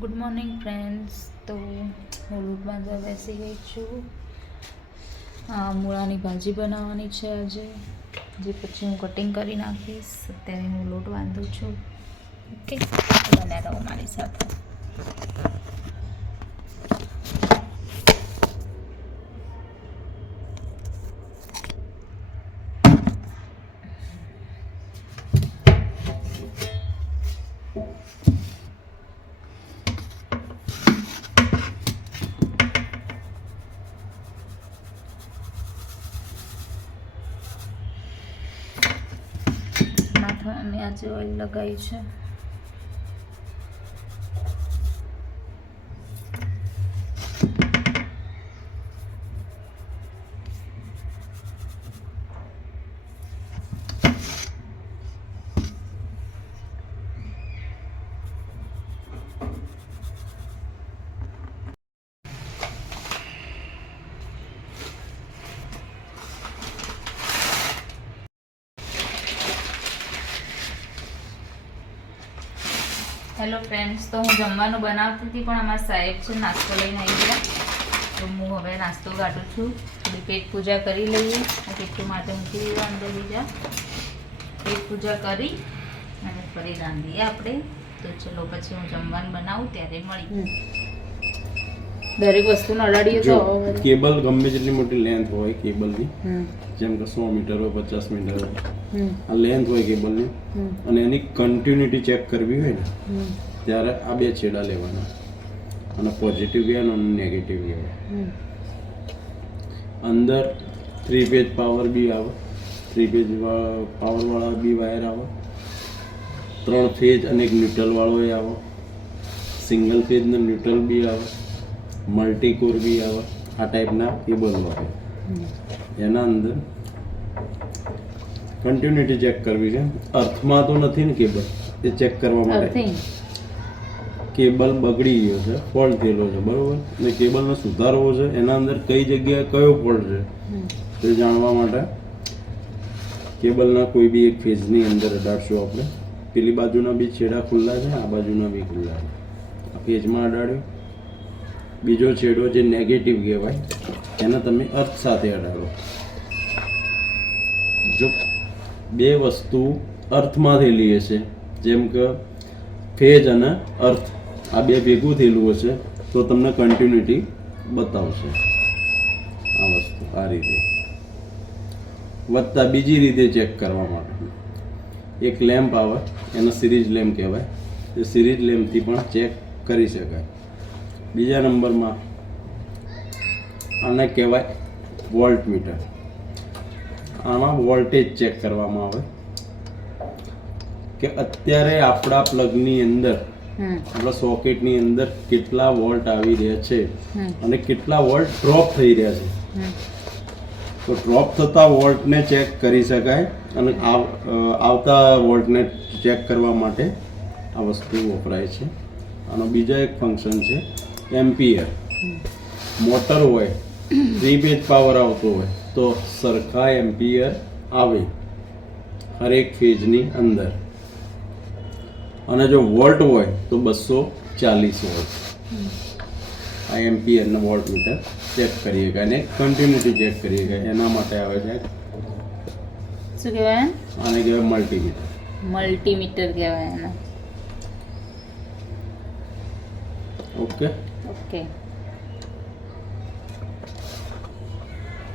Good morning friends. તો હું લૂટમાં જવા બેસી ગઈ છું. આ મૂળાની ભાજી બનાવવાની છે આજે, જે પછી હું કટિંગ કરી નાખીશ. અત્યારે હું લોટ બાંધું છું. ઓકે બને રહો મારી સાથે. અને આજે ઓઇલ લગાવ્યું છે. હેલો ફ્રેન્ડ્સ તો હું જમવાનું બનાવતી હતી પણ અમારા સાહેબ છે નાસ્તો લઈને આવી ગયા. તો હું હવે નાસ્તો કાઢું છું. થોડી પેટ પૂજા કરી લઈએ. આ કેટલું માટે મૂકી દીધા અંદર બીજા. પેટ પૂજા કરી અને ફરી રાંધીએ આપણે. તો ચલો પછી હું જમવાનું બનાવું ત્યારે મળી. દરેક વસ્તુ નડાડીએ તો કેબલ ગમે જેટલી મોટી લેન્થ હોય કેબલની હમ. જેમ કે સો મીટર હોય પચાસ મીટર હોય આ લેન્થ હોય કેબલની અને એની કન્ટિન્યુટી ચેક કરવી હોય ને ત્યારે આ બે છેડા લેવાના. અને પોઝિટિવ ગયા અને નેગેટિવ ગયા. અંદર થ્રી પેજ પાવર બી આવે. થ્રી પેજ પાવરવાળા બી વાયર આવે. ત્રણ ફેજ અને એક ન્યુટ્રલવાળો એ આવે. સિંગલ ફેજનો ન્યુટ્રલ બી આવે. મલ્ટી કોર બી આવે. આ ટાઈપના કેબલો આવે એના અંદર કન્ટિન્યુટી ચેક કરવી છે. અર્થમાં તો નથી ને કેબલ એ ચેક કરવા માટે. કેબલ બગડી ગયો છે ફોલ્ટ થયેલો છે બરોબર? ને કેબલને સુધારવો છે એના અંદર કઈ જગ્યાએ કયો ફોલ્ટ છે? તે જાણવા માટે કેબલના કોઈ બી એક ફેઝની અંદર અડાડશું આપણે. પેલી બાજુના બી છેડા ખુલ્લા છે આ બાજુના બી ખુલ્લા છે. આ ફેઝમાં અડાડ્યો. બીજો છેડો જે નેગેટિવ કહેવાય એને તમે અર્થ સાથે અડાડો જો બે વસ્તુ અર્થમાં થયેલી હશે જેમ કે ફેજ અને અર્થ, આ બે ભેગું થયેલું હશે તો તમને કન્ટિન્યુટી બતાવશે આ વસ્તુ, આ રીતે. વત્તા બીજી રીતે ચેક કરવા માટે. એક લેમ્પ આવે, એને સિરીઝ લેમ્પ કહેવાય. એ સિરીઝ લેમ્પથી પણ ચેક કરી શકાય. બીજા નંબરમાં આને કહેવાય વોલ્ટ મીટર આમાં વોલ્ટેજ ચેક કરવામાં આવે કે અત્યારે આપણા પ્લગની અંદર આપણા સોકેટની અંદર કેટલા વોલ્ટ આવી રહ્યા છે અને કેટલા વોલ્ટ ડ્રોપ થઈ રહ્યા છે. તો ડ્રોપ થતા વોલ્ટને ચેક કરી શકાય અને આવતા વોલ્ટને ચેક કરવા માટે આ વસ્તુ વપરાય છે. આનો બીજા એક ફંક્શન છે એમ્પિયર. મોટર હોય થ્રી પાવર આવતો હોય તો સરખા એમ્પિયર આવે હરેક ફેજની અંદર. અને જો વોલ્ટ હોય તો બસો ચાલીસ વોલ્ટ. આ એમ્પિયર અને વોલ્ટ મીટર ચેક કરીએ કે અને કન્ટિન્યુટી ચેક કરીએ કે એના માટે આવે છે. શું કહેવાય આને કહેવાય મલ્ટીમીટર મલ્ટીમીટર કહેવાય એને. ઓકે ઓકે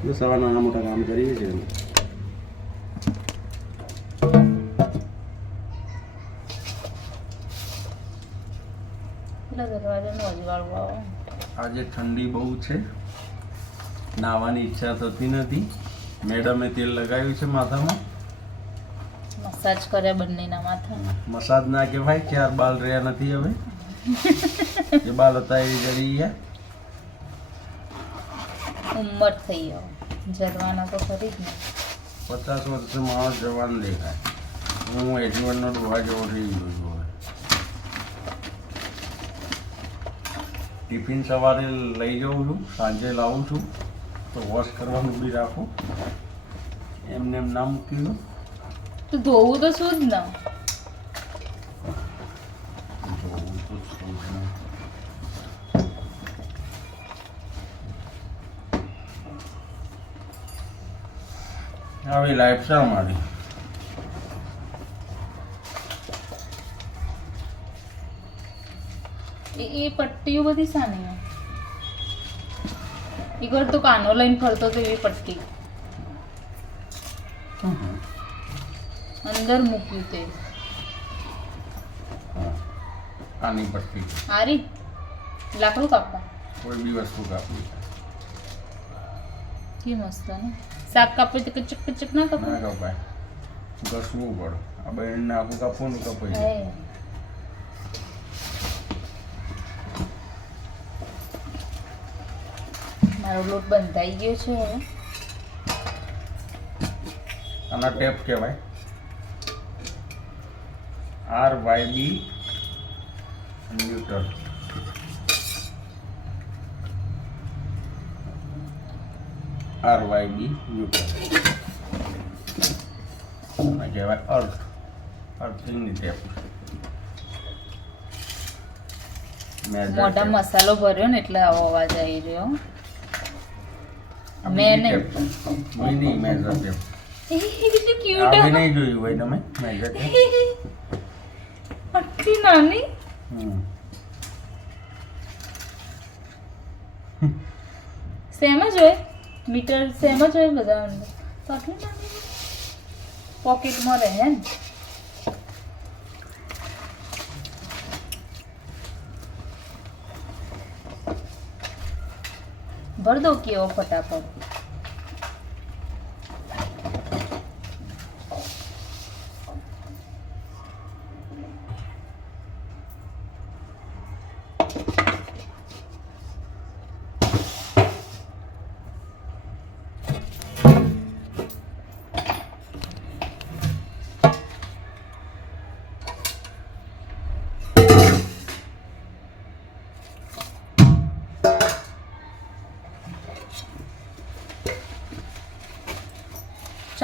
બસ નાના મોટા કામ કરીએ છીએ આજે ઠંડી બહુ છે. નાહવાની ઈચ્છા થતી નથી. મેડમે તેલ લગાવ્યું છે માથામાં. મસાજ કર્યા બંનેના માથા. મસાજ ના કહેવાય ચાર બાલ રહ્યા નથી હવે. જે બાલ હતા એ જરી ગયા. ઉંમર થઈ ગયો. જરવાના તો ખરી જ ને. પચાસ વર્ષે માણસ જવાન દેખાય. હું એજવનનો ડોહા જેવો થઈ ગયો છું ટિફિન સવારે લઈ જાઉં છું સાંજે લાવું છું તો વોશ કરવાનું બી રાખું. એમને એમ ના મૂકી દઉં તો ધોવું તો શું જ ના ધોવું તો શું છે. આવી લાઈફ શા મારી એ પટ્ટીઓ બધી સાની વાર તો કાનો લઈને ફરતો તો એવી પટ્ટી. અંદર મૂક્યું તે. આની પટ્ટી. આરી લાકડું કાપવા કોઈ બી વસ્તુ કાપવી. કે મસ્ત ને? શાક કાપે તો કચક કચક ના કાપે. ના કપાય. ઘસવું પડે? આ આખું કાપવું ને કપાઈ જાય. હે. મારો લોટ બંધાઈ ગયો છે આના ટેપ કહેવાય. R Y B neutral R Y B neutral આને કહેવાય અર્થ અર્થિંગની ટેપ Measure મસાલો ભર્યો ને એટલે આવો અવાજ આવી રહ્યો. મેં નહીં. નહીં. ટેપ. મેં નહીં જોયું હોય તમે? Measure tape? આટલી નાની? હમ. સેમ જ હોય? મીટર સેમ જ હોય બધા તો આટલી નાની પોકેટમાં રહે ને ભર દો કેવો ફટાફટ.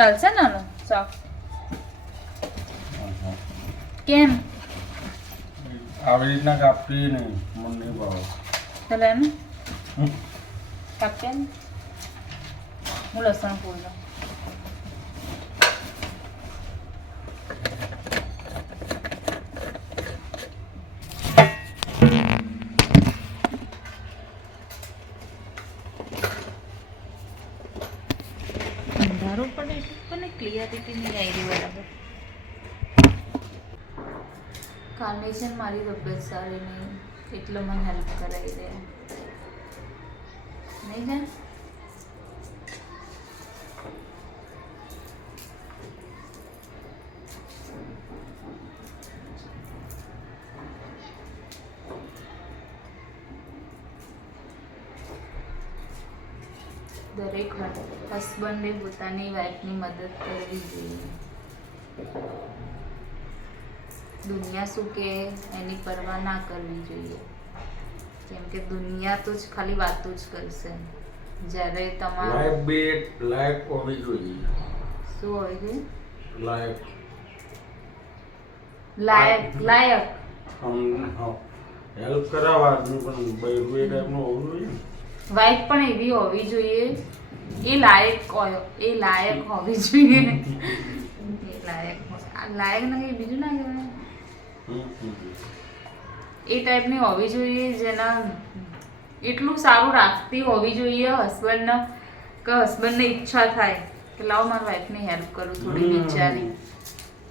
ચાલશે ને આનો? ચાક કેમ? આવી રીતના કાપી નહીં મને નહીં ભાવે. ચાલે એમ? કાપીએ ને? હું લસણ ફૂલ દઉં પણ એટલું પણ ક્લિયરિટી નહીં આવી બરાબર. કાર્નેશન મારી તબિયત સારી નહીં, એટલો મને હેલ્પ કરાવી દે. નહીં જાય દરેક હસબન્ડે પોતાની વાઈફની મદદ કરવી જોઈએ. દુનિયા શું કે એની પરવા ના કરવી જોઈએ. કેમ કે દુનિયા તો જ ખાલી વાતો જ કરશે. જ્યારે તમારું લાયક બે લાઈફ હોવી જોઈએ. શું હોય છે લાયક લાયક. લાયક હેલ્પ કરાવવાનું પણ બૈરું એ ટાઈપનું હોવું જોઈએ. વાઈફ પણ એવી હોવી જોઈએ એ લાયક એ લાયક હોવી જોઈએ. એ લાયક લાયક નહીં બીજું ના કહેવાય. એ ટાઈપની હોવી જોઈએ જેના એટલું સારું રાખતી હોવી જોઈએ હસબન્ડને કે હસબન્ડને ઈચ્છા થાય. કે લાવ મારા વાઈફને હેલ્પ કરું થોડી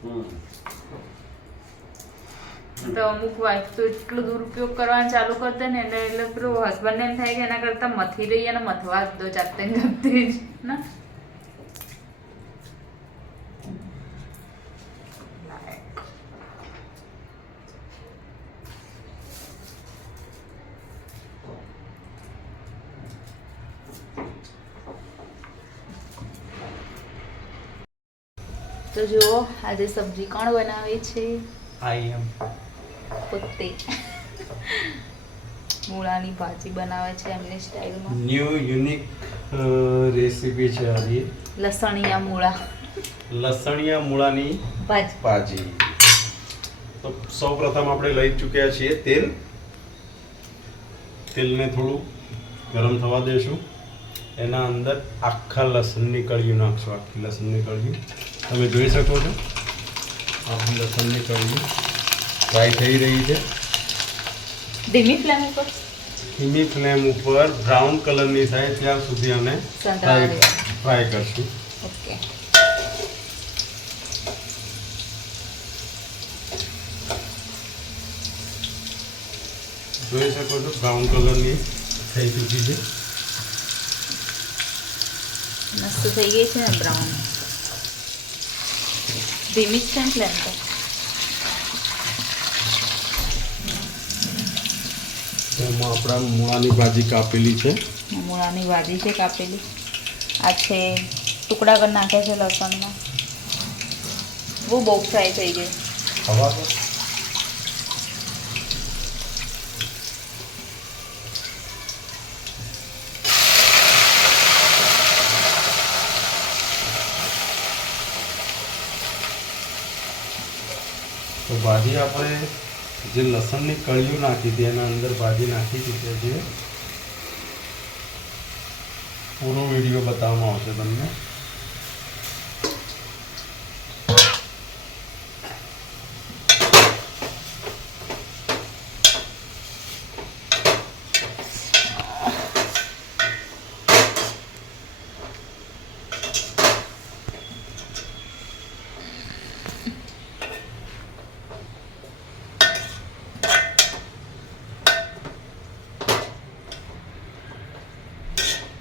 હમ. તો અમુક વાઈફ તો એટલો દુરુપયોગ કરવાનું ચાલુ કરતા ને એટલે એટલે પેલું હસબન્ડ એમ થાય કે એના કરતાં મથી રહી અને મથવા દો જાતે જાતે જ, ને? તો જુઓ આજે સબ્જી કોણ બનાવે છે? પોતે. મૂળાની ભાજી બનાવે છે એમની સ્ટાઇલમાં ન્યૂ યુનિક રેસીપી છે આવી લસણિયા મૂળા. લસણિયા મૂળાની ભાજી. તો સૌ પ્રથમ આપણે લઈ ચૂક્યા છીએ તેલ. તેલને થોડું ગરમ થવા દેશું. એના અંદર આખા લસણની કળીઓ નાખશો આખી લસણની કળીઓ તમે જોઈ શકો છો? આખી લસણની કળીઓ ફ્રાય થઈ રહી છે. ધીમી ફ્લેમ ઉપર? ધીમી ફ્લેમ ઉપર બ્રાઉન કલરની થાય ત્યાં સુધી અમે ફ્રાય ફ્રાય કરશું. ઓકે. જોઈ શકો છો બ્રાઉન કલરની થઈ ચૂકી છે. મસ્ત થઈ ગઈ છે ને બ્રાઉન. ધીમી જ ફ્લેમ તો? એમાં આપણા મૂળાની ભાજી કાપેલી છે. મૂળાની ભાજી છે કાપેલી. આ છે ટુકડા કરી નાખ્યા છે લસણના. બહુ બહુ ફ્રાય થઈ ગઈ. હવા તો તો ભાજી આપણે જે લસણની કળીઓ નાખી હતી, એના અંદર ભાજી નાખી ચૂક્યા જે? પૂરો વીડિયો બતાવવામાં આવશે તમને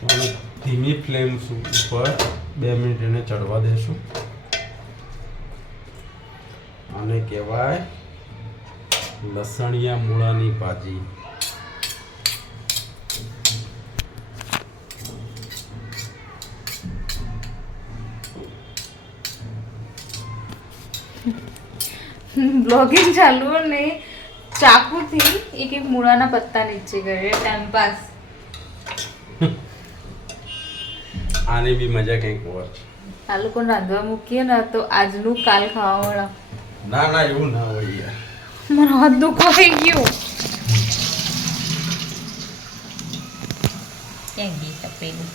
અને ધીમી ફ્લેમ ઉપર? બે મિનિટ એને ચડવા દેશું. આને કહેવાય લસણિયા મૂળાની ભાજી. બ્લોગિંગ ચાલુ ને ચાકુથી એક એક મૂળાના પત્તા નીચે કરે, ટાઈમ પાસ. આની બી મજા કંઈક ઓર છે. આ લોકોને રાંધવા મૂકીએ ને તો આજનું કાલ ખાવા ના ના એવું ના હોય યાર. મારો હાથ દુખાઈ ગયો. ક્યાં ગઈ તપેલી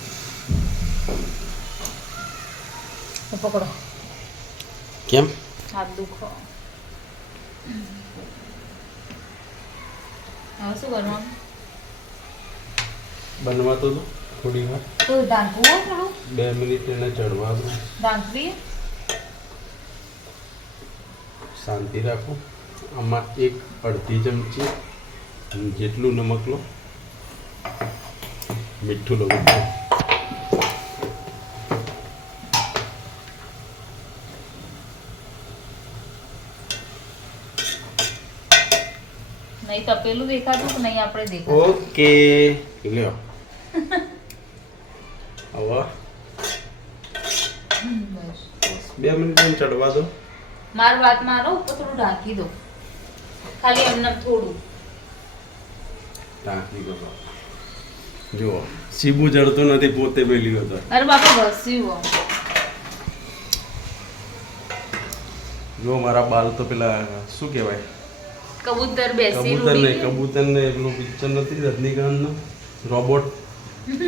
પકડો. કેમ? હાથ દુખો. હવે શું કરવાનું? બનવા તો દો. થોડી વાર તો ઢાંકવું હોય થોડું. બે મિનિટ એને ચડવા દો ઢાંકવી શાંતિ રાખો. આમાં એક અડધી ચમચી જેટલું નમક લો મીઠું લો નહીં તપેલું દેખાતું કે નહીં આપણે દેખાતું? ઓકે. લ્યો હવે બસ બે મિનિટ એને ચડવા દો. માર વાત મારો ઉપર થોડું ઢાંકી દો. ખાલી એમને થોડું. ઢાંકી દો જુઓ સીબુ જડતો નથી પોતે બેલી હતો અરે બાપા ઘસ્યું જો મારા બાલ તો પેલા શું કહેવાય? કબૂતર બેસી કબૂતર ને કબૂતર ને પેલું પિક્ચર નથી રજનીકાંત નો રોબોટ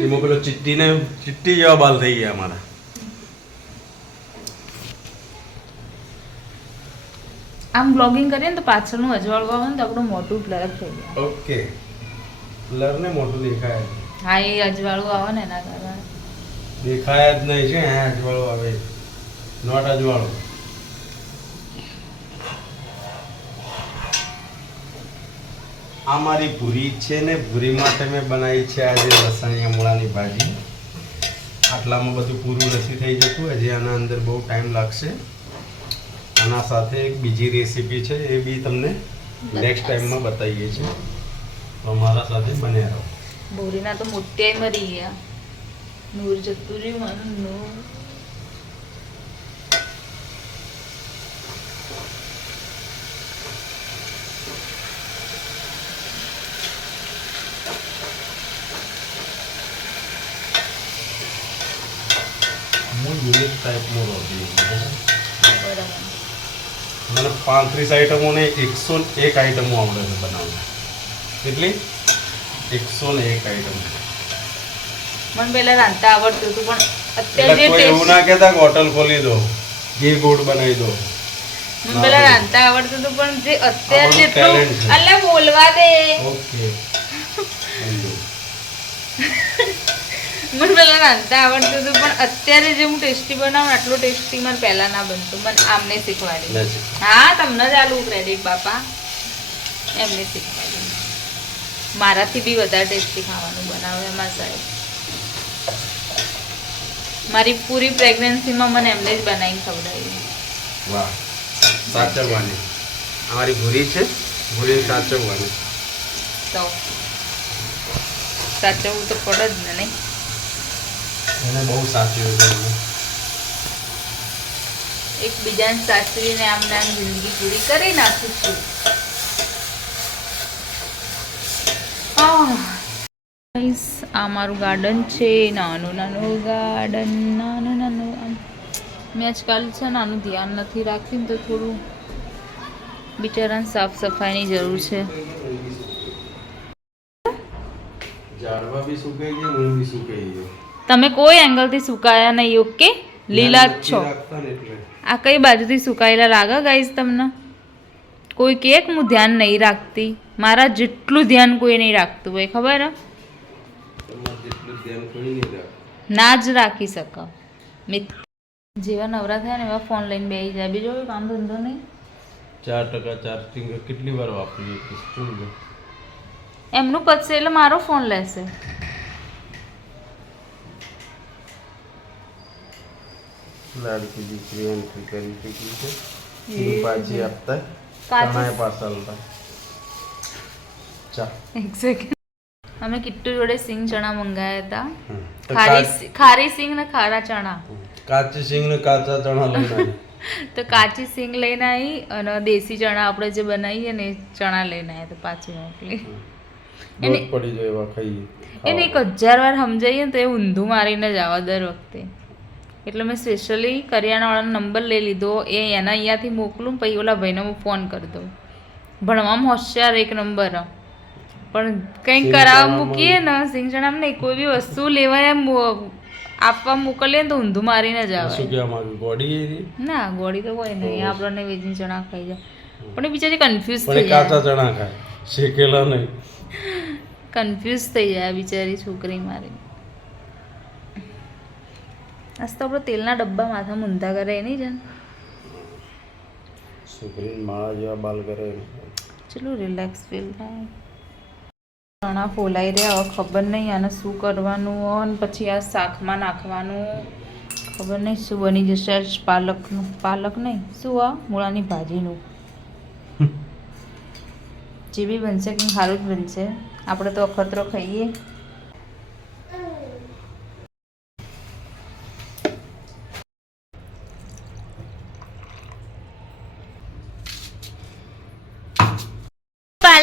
એમાં પેલો ચિટ્ટી ને ચિટ્ટી જેવા બાલ થઈ ગયા અમારા. આમ બ્લોગિંગ કરીએ ને તો પાછળનું અજવાળું આવે ને તો આપણું મોટું બ્લર થઈ જાય. ઓકે બ્લર ને મોટું દેખાય. હા એ અજવાળું આવે ને એના કારણે. દેખાય જ નહીં છે હા અજવાળું આવે. નોટ અજવાળું. આ મારી ભૂરી છે ને ભૂરી માટે મેં બનાવી છે આજે લસણિયા મૂળાની ભાજી. આટલામાં બધું પૂરું નથી થઈ જતું હજી આના અંદર બહુ ટાઈમ લાગશે. આના સાથે એક બીજી રેસીપી છે એ બી તમને નેક્સ્ટ ટાઈમમાં બતાવીએ છીએ. તો અમારા સાથે બન્યા રહો. બોરીના તો મોટી મરી ગયા. નૂર જતું રહ્યું મારું રોટી બરાબર મને પાંત્રીસ આઈટમો ને એકસો એક આઈટમો આવડે છે બનાવવાની કેટલી? એકસો ને એક આઈટમ મને પહેલાં રાંધતા આવડતું હતું પણ અત્યારે કોઈ એવું ના કહેતા કે હોટલ ખોલી દો ઘી ગોળ બનાવી દો. મને પહેલાં રાંધતા આવડતું હતું પણ જે અત્યારે જેટલું છે. બોલવા દે. ઓકે. મને પહેલાં રાંધતા આવડતું હતું પણ અત્યારે જે હું ટેસ્ટી બનાવું આટલું ટેસ્ટી મને પહેલાં ના બનતું. મને આમને શીખવાડી. હા તમને જ આલું ક્રેડિટ બાપા. એમને શીખવાડી. મારાથી બી વધારે ટેસ્ટી ખાવાનું બનાવે એમાં સાહેબ. મારી પૂરી પ્રેગ્નન્સીમાં મને એમને જ બનાવીને ખવડાવી. વાહ. સાચવવાની. અમારી ભૂરી છે ભૂરી સાચવવાની. તો સાચવવું તો પડે જ ને નહીં? એને બહુ સાચવ્યું છે. એકબીજાને સાચવીને આમને આમ જિંદગી પૂરી કરી નાખીશું આ મારું ગાર્ડન છે નાનું નાનું ગાર્ડન નાનું નાનું આમ. મેં આજકાલ છે નાનું ધ્યાન નથી રાખતી ને તો થોડું બિચારાને સાફ સફાઈની જરૂર છે. ઝાડવા બી સુકાઈ ગયા હું બી સુકાઈ ગયો. તમે કોઈ એંગલથી સુકાયા નહીં ઓકે? લીલા જ છો. આ કઈ બાજુથી સુકાયેલા લાગે ગાઈઝ તમને? કોઈ કે કે હું ધ્યાન નહીં રાખતી. મારા જેટલું ધ્યાન કોઈ નહીં રાખતું હોય ખબર? ના જ રાખી શકો. મિત્ર જેવા નવરા થયા ને એવા ફોન લઈને બેસી જાય. બીજો કોઈ કામ ધંધો નહીં? ચાર ટકા ચાર્જિંગ કેટલી વાર વાપરીએ એમનું પતશે એટલે મારો ફોન લેશે. લાડકી દીકરી એન્ટ્રી કરી ચૂકી છે એ પાછી આપતા પાછી- કણાય ચા એક સેકન્ડ અમે કિટ્ટુ જોડે સિંગ ચણા મંગાયા હતા ખારી ખારી સિંગ ને ખારા ચણા કાચી સિંગ ને કાચા ચણા લઈને તો કાચી સિંગ લઈને આવી અને દેશી ચણા આપણે જે બનાવીએ ને ચણા લઈને આવ્યા તો પાછી મોકલી એને- પડી જાય એવા ખાઈએ એને એક હજાર વાર સમજાવીએ ને તો એ ઊંધું મારીને જ આવે દર વખતે એટલે મેં સ્પેશિયલી કરિયાણાવાળાનો નંબર લઈ લીધો. એ એના અહીંયાથી મોકલું પછી ઓલા ભાઈને હું ફોન કરી દઉં. ભણવામાં હોશિયાર એક નંબર. પણ કંઈક કરાવવા મૂકીએ ને સિંગજણામ નહીં કોઈ બી વસ્તુ લેવા એમ આપવા મોકલીએ ને તો ઊંધું મારીને જ શું આવે કહેવા ના ગોળી તો હોય નહીં. આપણને વેચીને ચણા ખાઈ જાય. પણ બિચારી કન્ફ્યુઝ થઈ જાય. કાચા ચણા ખાય. શેકેલા નહીં. કન્ફ્યુઝ થઈ જાય બિચારી છોકરી મારી આજ તો આપણે તેલના ડબ્બા માથા ઊંધા કરે એની જન છોકરીને માળા જેવા બાલ કરે ચલો રિલેક્સ ફીલ થાય. ચણા ફોલાઈ રહ્યા ખબર નહીં આને શું કરવાનું અને પછી આ શાકમાં નાખવાનું. ખબર નહીં શું બની જશે આજ પાલકનું. પાલક નહીં શું આ? મૂળાની ભાજીનું. જે બી બનશે કંઈ સારું જ બનશે. આપણે તો અખતરો ખાઈએ.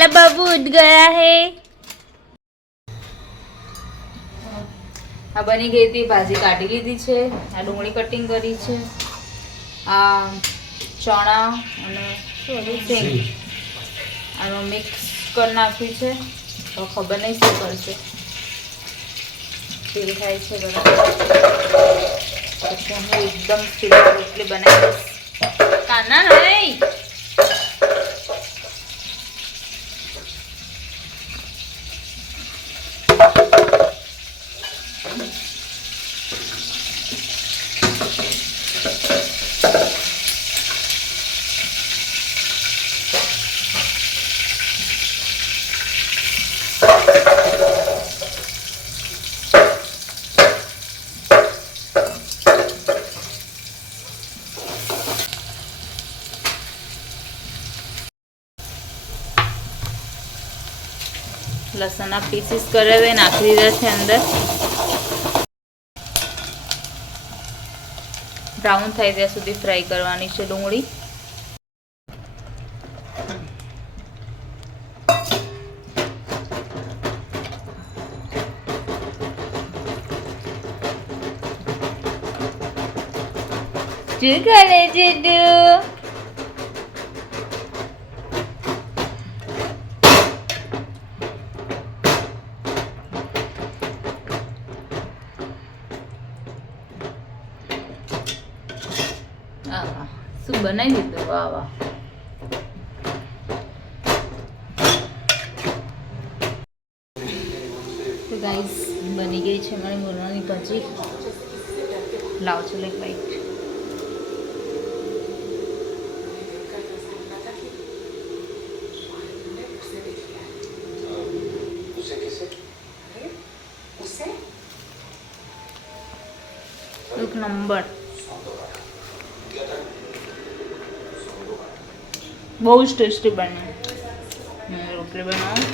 पाला बाबू उठ गया है આ બની ગઈ હતી ભાજી કાઢી લીધી છે આ ડુંગળી કટિંગ કરી છે આ ચણા અને શું હતું સિંગ આનું મિક્સ કરી નાખ્યું છે તો ખબર નહીં શું કરશે તેલ થાય છે બરાબર પછી હું એકદમ સીધી રોટલી બનાવી દઈશ કાના નહીં લસણના પીસીસ કર્યા નાખી દીધા છે અંદર. બ્રાઉન થાય ત્યાં સુધી ફ્રાય કરવાની છે ડુંગળી. શું કરે છે બનાવી દીધું વાહ વાહ તો ગાઈસ બની ગઈ છે મારી મુરણાની ભાજી. લાવ છો લાઈક બાઈટ એક નંબર. બહુ જ ટેસ્ટી બને. રોટલી બનાવું.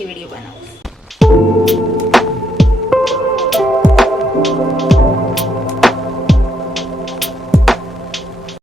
પછી વીડિયો બનાવું